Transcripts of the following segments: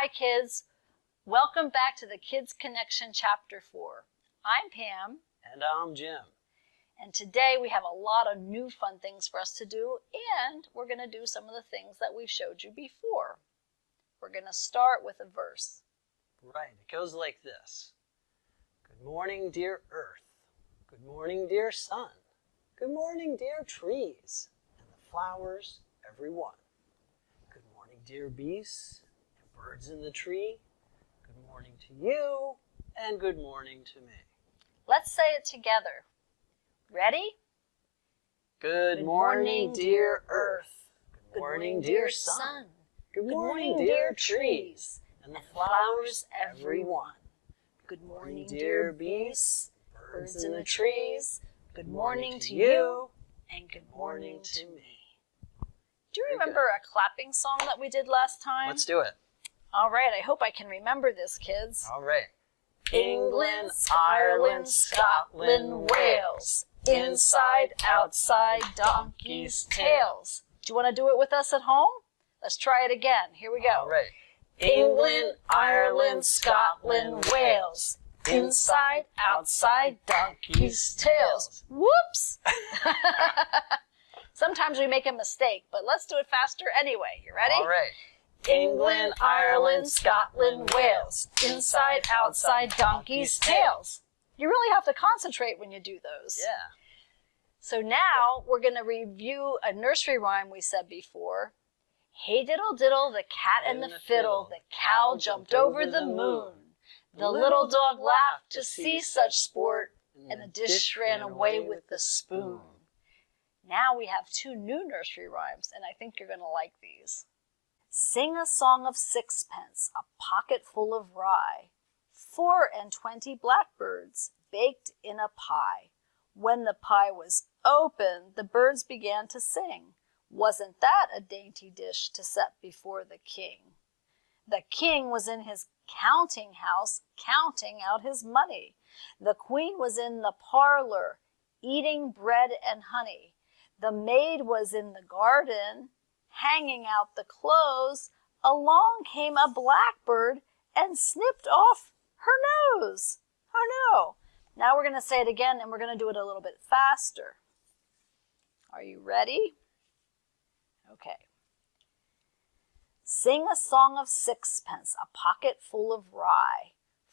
Hi kids, welcome back to the Kids Connection Chapter 4. I'm Pam. And I'm Jim. And today we have a lot of new fun things for us to do, and we're going to do some of the things that we've showed you before. We're going to start with a verse. Right, it goes like this. Good morning, dear earth. Good morning, dear sun. Good morning, dear trees, and the flowers, every one. Good morning, dear beasts, and birds in the tree. Good morning to you, and good morning to me. Let's say it together. Ready? Good morning, dear earth. Good morning, dear sun. Good morning, dear trees, and the flowers, every one. Good morning, dear beasts, birds in the trees. Good morning to you, and good morning to me. Do you remember a clapping song that we did last time? Let's do it. All right, I hope I can remember this, kids. All right. England, Ireland, Scotland, Wales. Inside, outside, donkeys' tails. Do you want to do it with us at home? Let's try it again. Here we go. All right. England, Ireland, Scotland, Wales. Inside, outside, donkeys' tails. Whoops! Sometimes we make a mistake, but let's do it faster anyway. You ready? All right. England, Ireland, Scotland, Wales. Inside, outside, donkeys' tails. You really have to concentrate when you do those. Yeah. So now we're going to review a nursery rhyme we said before. Hey diddle diddle, the cat and the fiddle, the cow jumped over the moon. The little dog laughed to see such sport, and the dish ran away with the spoon. Now we have two new nursery rhymes, and I think you're going to like these. Sing a song of sixpence, a pocket full of rye, 24 blackbirds baked in a pie. When the pie was open, the birds began to sing. Wasn't that a dainty dish to set before the king? The king was in his counting house, counting out his money. The queen was in the parlor, eating bread and honey. The maid was in the garden, hanging out the clothes. Along came a blackbird and snipped off her nose. Oh no! Now we're going to say it again, and we're going to do it a little bit faster. Are you ready? Okay. Sing a song of sixpence, a pocket full of rye,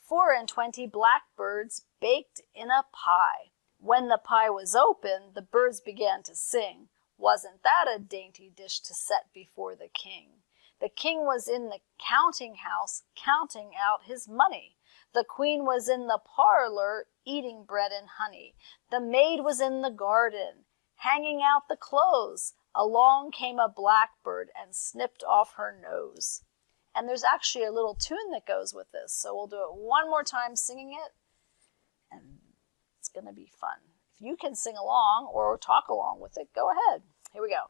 24 blackbirds baked in a pie. When the pie was open, the birds began to sing. Wasn't that a dainty dish to set before the king? The king was in the counting house, counting out his money. The queen was in the parlor, eating bread and honey. The maid was in the garden, hanging out the clothes. Along came a blackbird and snipped off her nose. And there's actually a little tune that goes with this, so we'll do it one more time singing it, and it's going to be fun. If you can sing along or talk along with it, go ahead. Here we go.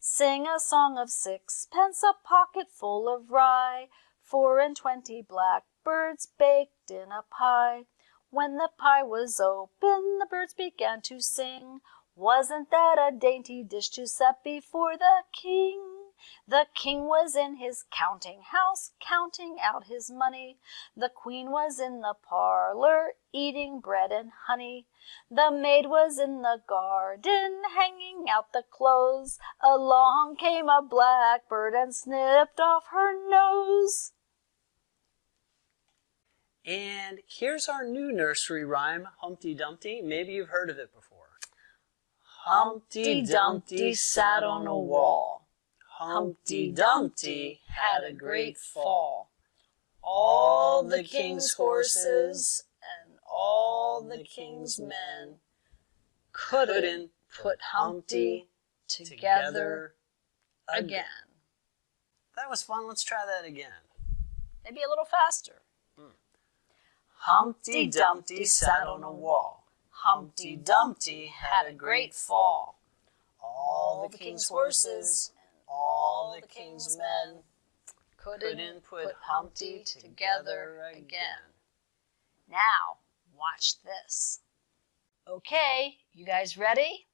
Sing a song of sixpence, a pocket full of rye, 24 blackbirds baked in a pie. When the pie was open, the birds began to sing. Wasn't that a dainty dish to set before the king? The king was in his counting house, counting out his money. The queen was in the parlor, eating bread and honey. The maid was in the garden, hanging out the clothes. Along came a blackbird and snipped off her nose. And here's our new nursery rhyme, Humpty Dumpty. Maybe you've heard of it before. Humpty Dumpty sat on a wall. Humpty Dumpty had a great fall. All the king's horses and all the king's men couldn't put Humpty together again. That was fun. Let's try that again. Maybe a little faster. Humpty Dumpty sat on a wall. Humpty Dumpty had a great fall. All the king's horses and all the king's men couldn't put Humpty together again. Now, watch this. Okay, you guys ready?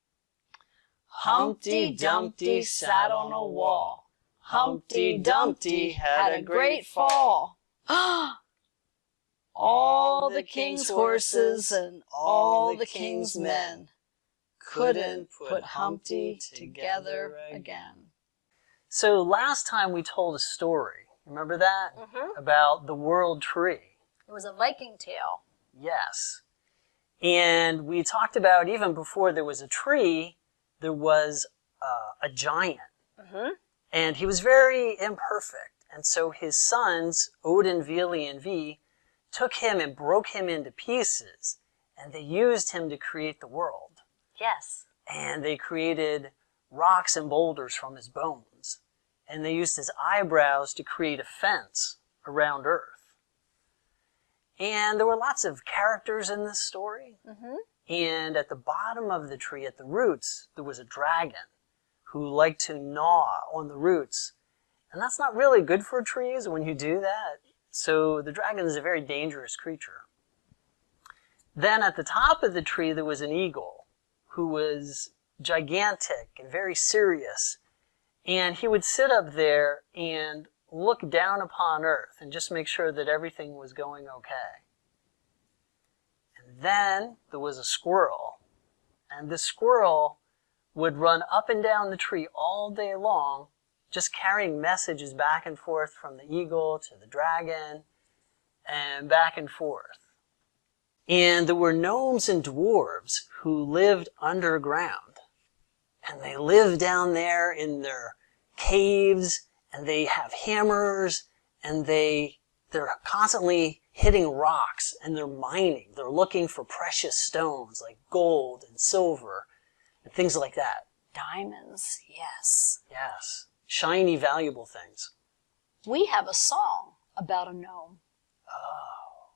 Humpty Dumpty sat on a wall. Humpty Dumpty had a great fall. All the king's horses and all the king's men couldn't put Humpty together again. So last time we told a story, remember that? About the world tree. It was a Viking tale. Yes. And we talked about even before there was a tree, there was a giant. And he was very imperfect. And so his sons, Odin, Vili, and Ve, took him and broke him into pieces. And they used him to create the world. Yes. And they created rocks and boulders from his bones. And they used his eyebrows to create a fence around Earth. And there were lots of characters in this story. And at the bottom of the tree, at the roots, there was a dragon who liked to gnaw on the roots. And that's not really good for trees when you do that. So the dragon is a very dangerous creature. Then at the top of the tree, there was an eagle who was gigantic and very serious. And he would sit up there and look down upon Earth and just make sure that everything was going okay. And then there was a squirrel. And the squirrel would run up and down the tree all day long, just carrying messages back and forth from the eagle to the dragon and back and forth. And there were gnomes and dwarves who lived underground. And they lived down there in their caves, and they have hammers, and they're constantly hitting rocks, and they're mining. They're looking for precious stones like gold and silver and things like that. Diamonds, yes. Yes. Shiny, valuable things. We have a song about a gnome. Oh.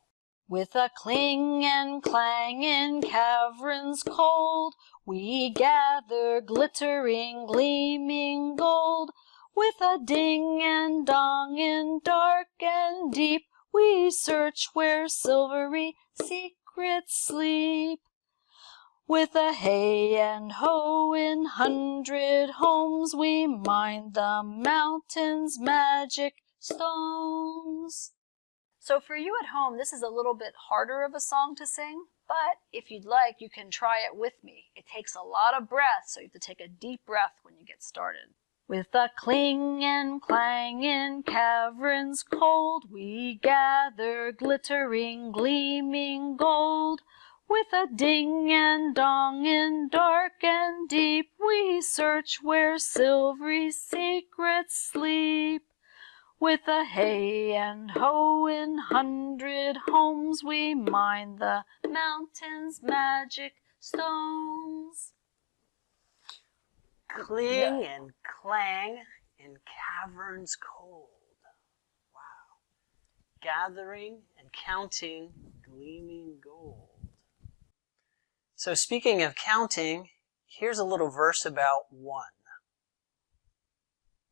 With a cling and clang in caverns cold, we gather glittering, gleaming gold. With a ding and dong in dark and deep, we search where silvery secrets sleep. With a hey and ho in 100 homes, we mine the mountain's magic stones. So for you at home, this is a little bit harder of a song to sing, but if you'd like, you can try it with me. It takes a lot of breath, so you have to take a deep breath when you get started. With a cling and clang in caverns cold, we gather glittering, gleaming gold. With a ding and dong in dark and deep, we search where silvery secrets sleep. With a hey and ho in 100 homes, we mine the mountain's magic stones. Cling and clang in caverns cold. Wow. Gathering and counting gleaming gold. So speaking of counting, here's a little verse about 1.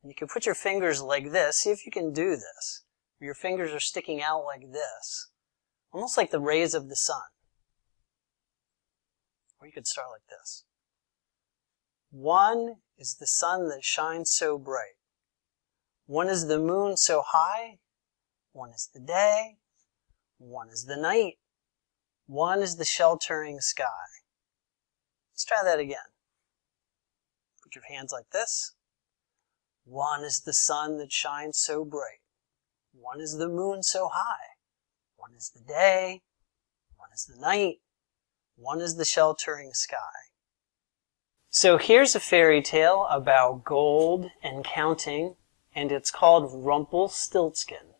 And you can put your fingers like this. See if you can do this. Your fingers are sticking out like this. Almost like the rays of the sun. Or you could start like this. 1 is the sun that shines so bright. 1 is the moon so high. 1 is the day. 1 is the night. 1 is the sheltering sky. Let's try that again. Put your hands like this. 1 is the sun that shines so bright. 1 is the moon so high. 1 is the day. 1 is the night. 1 is the sheltering sky. So here's a fairy tale about gold and counting, and it's called Rumpelstiltskin.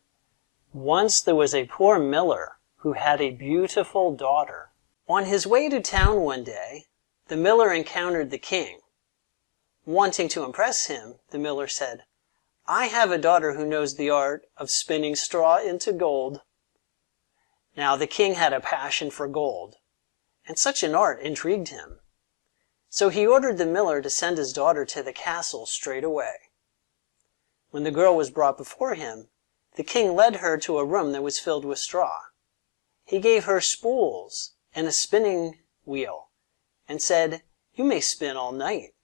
Once there was a poor miller who had a beautiful daughter. On his way to town one day, the miller encountered the king. Wanting to impress him, the miller said, "I have a daughter who knows the art of spinning straw into gold." Now the king had a passion for gold, and such an art intrigued him. So he ordered the miller to send his daughter to the castle straight away. When the girl was brought before him, the king led her to a room that was filled with straw. He gave her spools and a spinning wheel and said, "You may spin all night,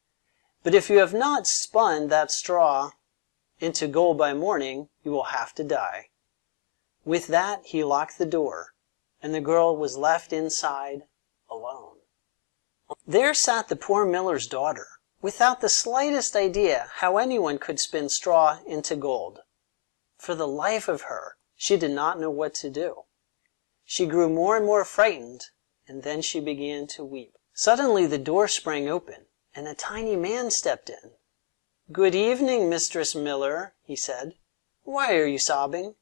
but if you have not spun that straw into gold by morning, you will have to die." With that, he locked the door, and the girl was left inside alone. There sat the poor miller's daughter, without the slightest idea how anyone could spin straw into gold. For the life of her, she did not know what to do. She grew more and more frightened, and then she began to weep. Suddenly the door sprang open, and a tiny man stepped in. "Good evening, Mistress Miller," he said. "Why are you sobbing?"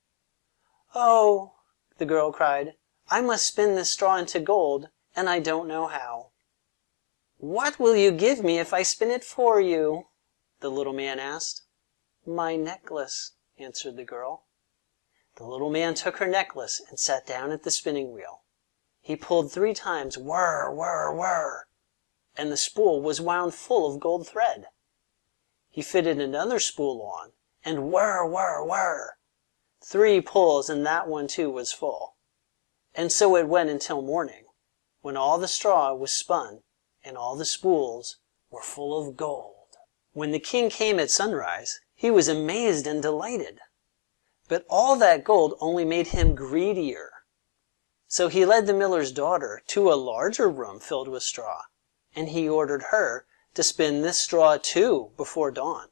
"Oh," the girl cried, "I must spin this straw into gold, and I don't know how." "What will you give me if I spin it for you?" the little man asked. "My necklace," answered the girl. The little man took her necklace and sat down at the spinning wheel. He pulled 3 times, whir, whir, whir, and the spool was wound full of gold thread. He fitted another spool on, and whir, whir, whir. 3 pulls, and that one too was full. And so it went until morning, when all the straw was spun and all the spools were full of gold. When the king came at sunrise, he was amazed and delighted. But all that gold only made him greedier. So he led the miller's daughter to a larger room filled with straw, and he ordered her to spin this straw too before dawn,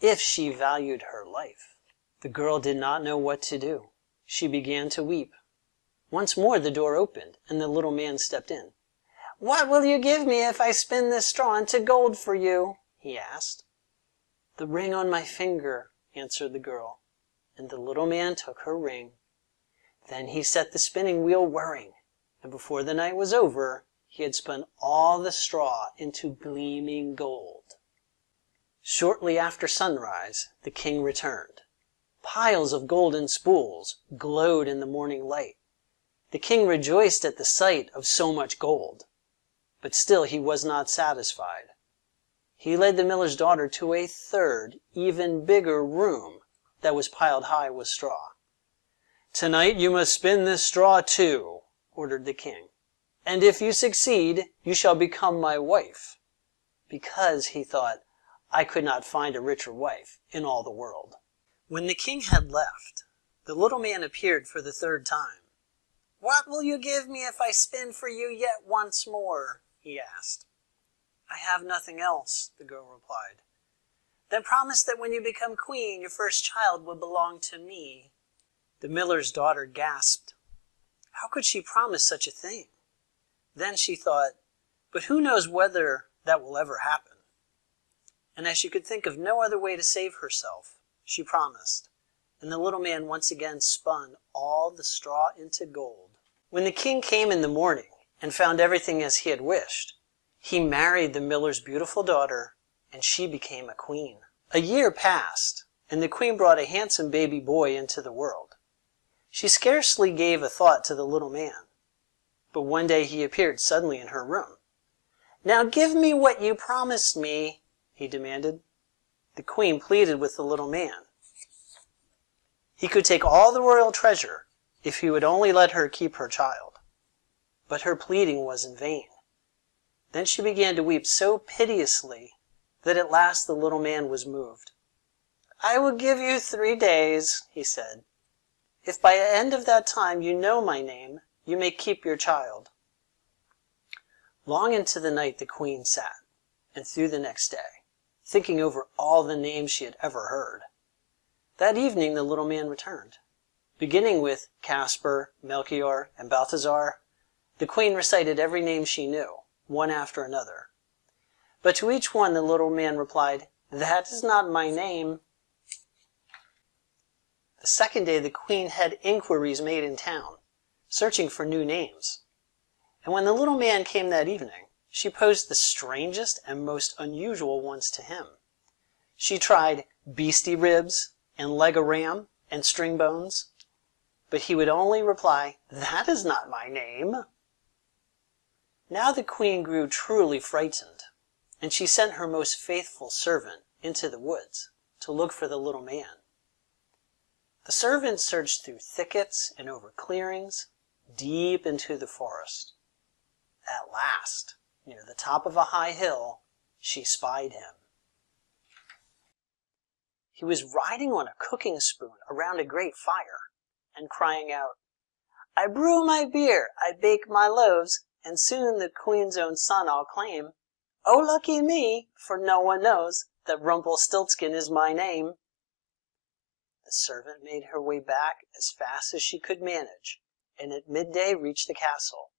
if she valued her life. The girl did not know what to do. She began to weep. Once more the door opened, and the little man stepped in. "What will you give me if I spin this straw into gold for you?" he asked. "The ring on my finger," answered the girl, and the little man took her ring. Then he set the spinning wheel whirring, and before the night was over, he had spun all the straw into gleaming gold. Shortly after sunrise, the king returned. Piles of golden spools glowed in the morning light. The king rejoiced at the sight of so much gold, but still he was not satisfied. He led the miller's daughter to a third, even bigger room that was piled high with straw. "Tonight you must spin this straw too," ordered the king. "And if you succeed, you shall become my wife." Because, he thought, I could not find a richer wife in all the world. When the king had left, the little man appeared for the 3rd time. "What will you give me if I spin for you yet once more?" he asked. "I have nothing else," the girl replied. "Then promise that when you become queen, your first child will belong to me." The miller's daughter gasped. How could she promise such a thing? Then she thought, but who knows whether that will ever happen? And as she could think of no other way to save herself, she promised, and the little man once again spun all the straw into gold. When the king came in the morning and found everything as he had wished, he married the miller's beautiful daughter, and she became a queen. A year passed, and the queen brought a handsome baby boy into the world. She scarcely gave a thought to the little man, but one day he appeared suddenly in her room. "Now give me what you promised me," he demanded. The queen pleaded with the little man. He could take all the royal treasure if he would only let her keep her child. But her pleading was in vain. Then she began to weep so piteously that at last the little man was moved. "I will give you 3 days," he said. "If by the end of that time you know my name, you may keep your child." Long into the night the queen sat, and through the next day, thinking over all the names she had ever heard. That evening the little man returned. Beginning with Caspar, Melchior, and Balthazar, the queen recited every name she knew, one after another. But to each one the little man replied, "That is not my name." The second day the queen had inquiries made in town, searching for new names. And when the little man came that evening, she posed the strangest and most unusual ones to him. She tried Beastie Ribs, and Leg o' Ram, and String Bones, but he would only reply, "That is not my name." Now the queen grew truly frightened, and she sent her most faithful servant into the woods to look for the little man. The servant searched through thickets and over clearings, deep into the forest. At last, near the top of a high hill, she spied him. He was riding on a cooking spoon around a great fire and crying out, "I brew my beer, I bake my loaves, and soon the queen's own son I'll claim. Oh, lucky me, for no one knows that Rumpelstiltskin is my name." The servant made her way back as fast as she could manage, and at midday reached the castle.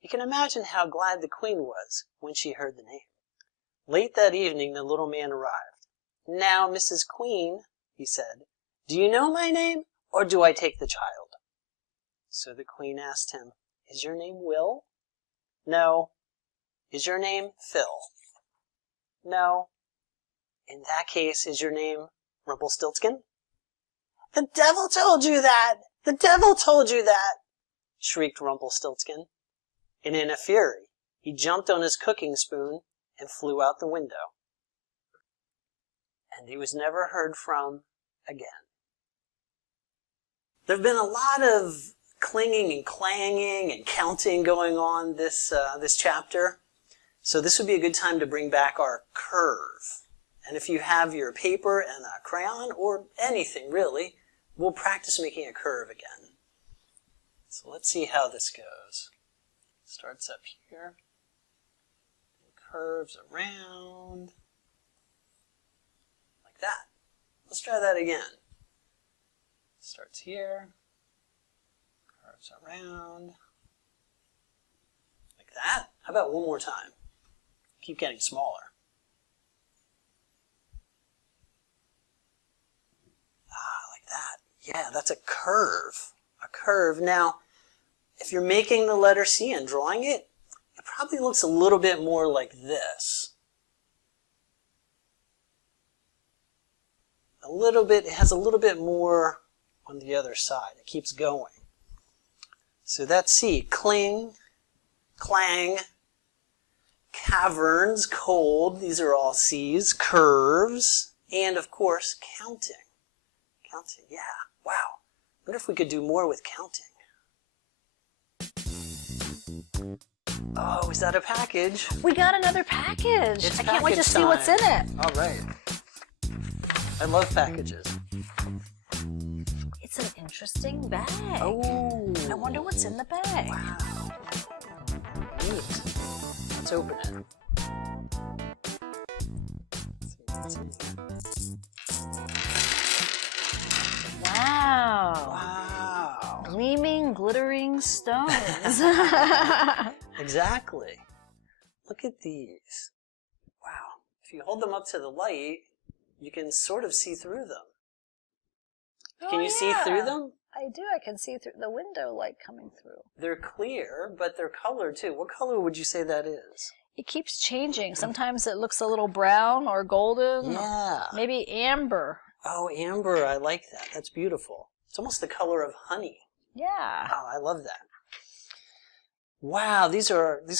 You can imagine how glad the queen was when she heard the name. Late that evening the little man arrived. "Now, Mrs. Queen," he said, "do you know my name, or do I take the child?" So the queen asked him, "Is your name Will?" "No." "Is your name Phil?" "No." "In that case, is your name Rumpelstiltskin?" "The devil told you that! The devil told you that!" shrieked Rumpelstiltskin. And in a fury, he jumped on his cooking spoon and flew out the window. And he was never heard from again. There have been a lot of clinging and clanging and counting going on this chapter. So this would be a good time to bring back our curve. And if you have your paper and a crayon or anything really, we'll practice making a curve again. So let's see how this goes. Starts up here, and curves around, like that. Let's try that again. Starts here, curves around, like that. How about one more time? Keep getting smaller. Like that. Yeah, that's a curve. A curve. Now, if you're making the letter C and drawing it, it probably looks a little bit more like this. It has a little bit more on the other side. It keeps going. So that's C. Cling, clang, caverns, cold. These are all C's. Curves, and of course, counting. Counting, yeah. Wow. I wonder if we could do more with counting. Oh, is that a package? We got another package. It's I can't wait to package see what's in time. it. All right. I love packages. It's an interesting bag. Oh. I wonder what's in the bag. Wow. Neat. Let's open it. Let's see what's in here. Wow. Wow. Gleaming, glittering stones. Exactly. Look at these. Wow. If you hold them up to the light, you can sort of see through them. Can you see through them? I do. I can see through the window light coming through. They're clear, but they're colored too. What color would you say that is? It keeps changing. Sometimes it looks a little brown or golden. Yeah. Or maybe amber. Oh, amber. I like that. That's beautiful. It's almost the color of honey. Yeah. Oh, I love that. Wow, these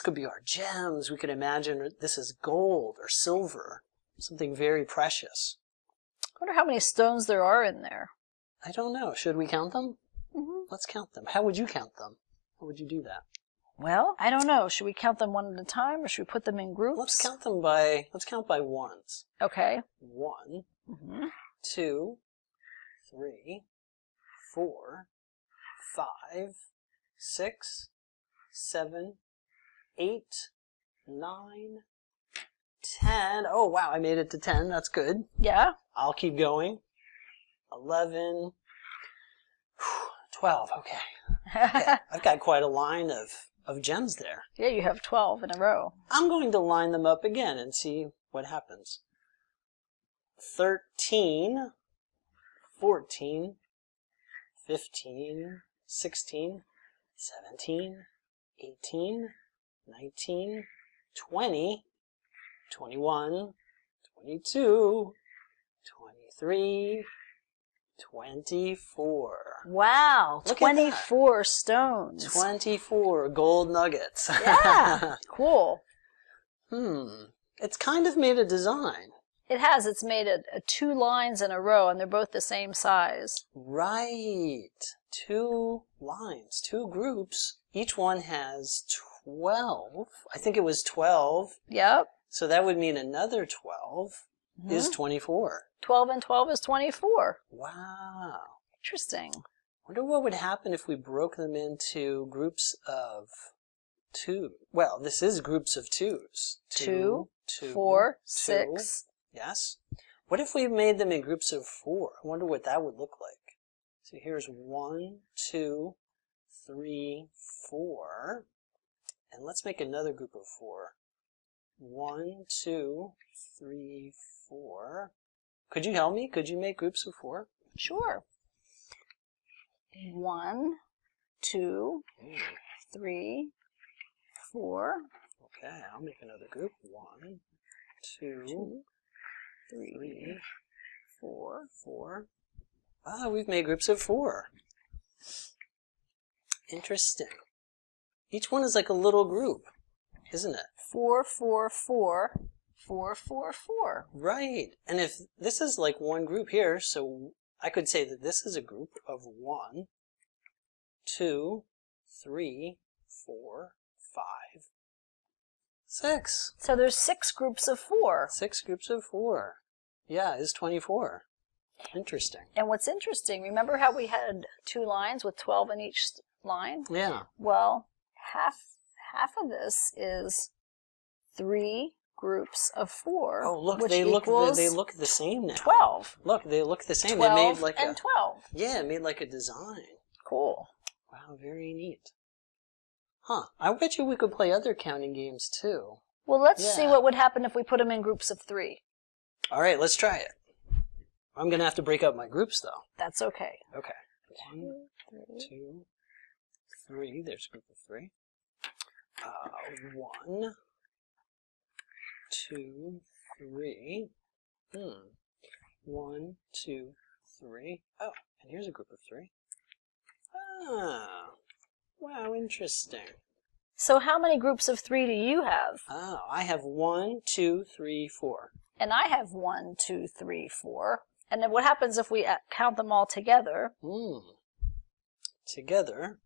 could be our gems. We could imagine this is gold or silver, something very precious. I wonder how many stones there are in there. I don't know. Should we count them? Mm-hmm. Let's count them. How would you count them? How would you do that? Well, I don't know. Should we count them one at a time, or should we put them in groups? Let's count by ones. Okay. 1, Mm-hmm. 2, 3, 4, 5, 6, 7, 8, 9, 10. Oh, wow, I made it to 10. That's good. Yeah. I'll keep going. 11, 12. Okay. I've got quite a line of gems there. Yeah, you have 12 in a row. I'm going to line them up again and see what happens. 13, 14, 15, 16, 17, 18, 19, 20, 21, 22, 23, 24. Wow, Look at 24 stones. 24 gold nuggets. Yeah, cool. It's kind of made a design. It has. It's made two lines in a row, and they're both the same size. Right. 2 lines, 2 groups. Each one has 12. I think it was 12. Yep. So that would mean another 12 is 24. 12 and 12 is 24. Wow. Interesting. Wonder what would happen if we broke them into groups of 2. Well, this is groups of 2s. 2, 2, 4, 2. 6. Yes. What if we made them in groups of 4? I wonder what that would look like. So here's 1, 2, 3, 4. And let's make another group of 4. 1, 2, 3, 4. Could you help me? Could you make groups of 4? Sure. 1, 2, 3, 4. Okay, I'll make another group. 1, 2, 3, 4, 4. Wow, we've made groups of 4. Interesting. Each one is like a little group, isn't it? 4, 4, 4, 4, 4, 4. Right. And if this is like one group here, so I could say that this is a group of 1, 2, 3, 4, 5, 6. So there's 6 groups of 4. 6 groups of 4. Yeah, is 24. Interesting. And what's interesting, remember how we had 2 lines with 12 in each line? Yeah. Well, half of this is 3 groups of 4. Oh, look, which they look equals the same now. 12. Look, they look the same. 12 they made like and 12. Yeah, it made like a design. Cool. Wow, very neat. Huh. I bet you we could play other counting games too. Well, let's see Yeah. what would happen if we put them in groups of 3. All right, let's try it. I'm going to have to break up my groups though. That's okay. Okay. 1, 2, 3. There's a group of 3. 1, 2, 3. 1, 2, 3. Oh, and here's a group of 3. Ah, wow, interesting. So how many groups of 3 do you have? Oh, I have 1, 2, 3, 4. And I have 1, 2, 3, 4. And then what happens if we count them all together? Together.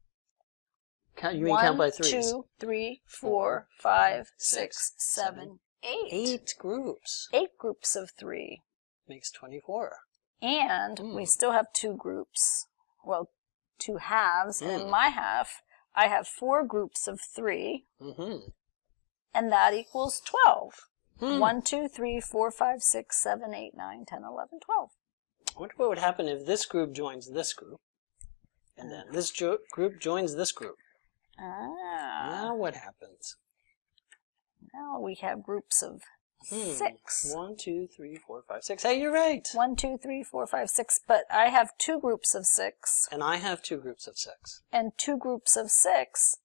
You mean count by 3s? 1, 2, 3, 4, 5, 6, 7, 8. 8 groups. 8 groups of 3. Makes 24. And we still have 2 groups. Well, 2 halves. And in my half, I have 4 groups of 3. And that equals 12. 1, 2, 3, 4, 5, 6, 7, 8, 9, 10, 11, 12. I wonder what would happen if this group joins this group. And then this group joins this group. Now what happens? Now we have groups of 6. 1, 2, 3, 4, 5, 6. Hey, you're right. 1, 2, 3, 4, 5, 6. But I have 2 groups of 6. And I have 2 groups of 6. And 2 groups of 6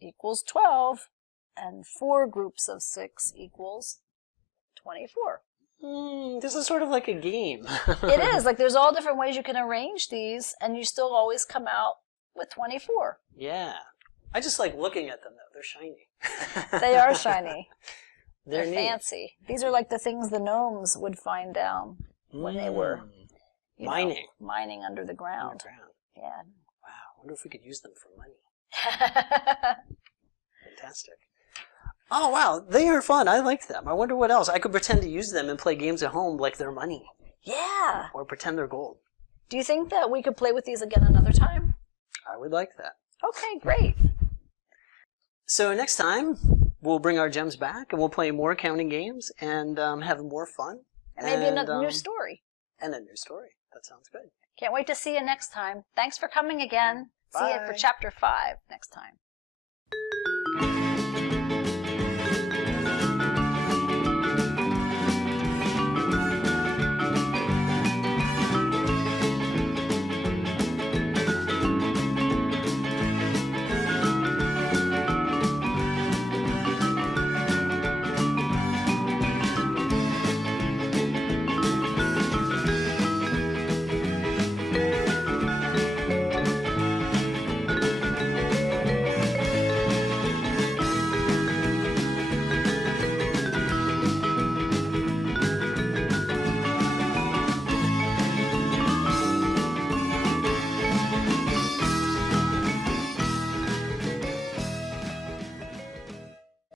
equals 12. And 4 groups of 6 equals 24. This is sort of like a game. It is. Like there's all different ways you can arrange these, and you still always come out with 24. Yeah. I just like looking at them, though. They're shiny. They are shiny. They're They're neat. fancy. These are like the things the gnomes would find down when they were mining under the ground. Underground. Yeah. Wow. I wonder if we could use them for money. Fantastic. Oh, wow. They are fun. I like them. I wonder what else. I could pretend to use them and play games at home like they're money. Yeah. Or pretend they're gold. Do you think that we could play with these again another time? I would like that. Okay, great. So next time, we'll bring our gems back and we'll play more counting games and have more fun. And maybe another new story. And a new story. That sounds good. Can't wait to see you next time. Thanks for coming again. Bye. See you for Chapter 5 next time.